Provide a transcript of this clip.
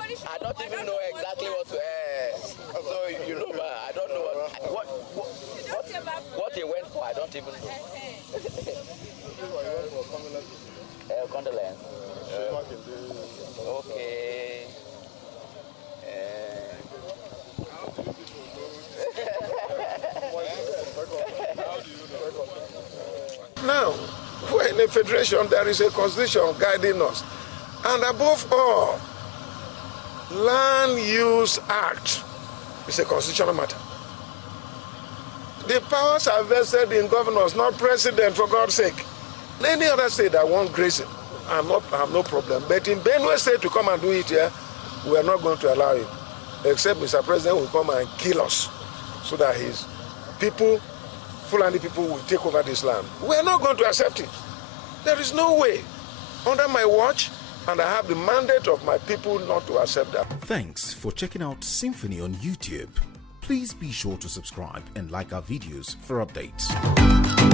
I don't even know exactly what to. So you know, I don't know what he went for. I don't even know. Condolence. Okay. Now, we're in a federation, there is a constitution guiding us. And above all, Land Use Act is a constitutional matter. The powers are vested in governors, not president, for God's sake. Any other state that wants grazing, I have no problem. But in Benue State to come and do it here, we are not going to allow it. Except Mr. President will come and kill us so that his people, Fulani people, will take over this land. We are not going to accept it. There is no way. Under my watch, and I have the mandate of my people not to accept that. Thanks for checking out SYMFONI on YouTube. Please be sure to subscribe and like our videos for updates.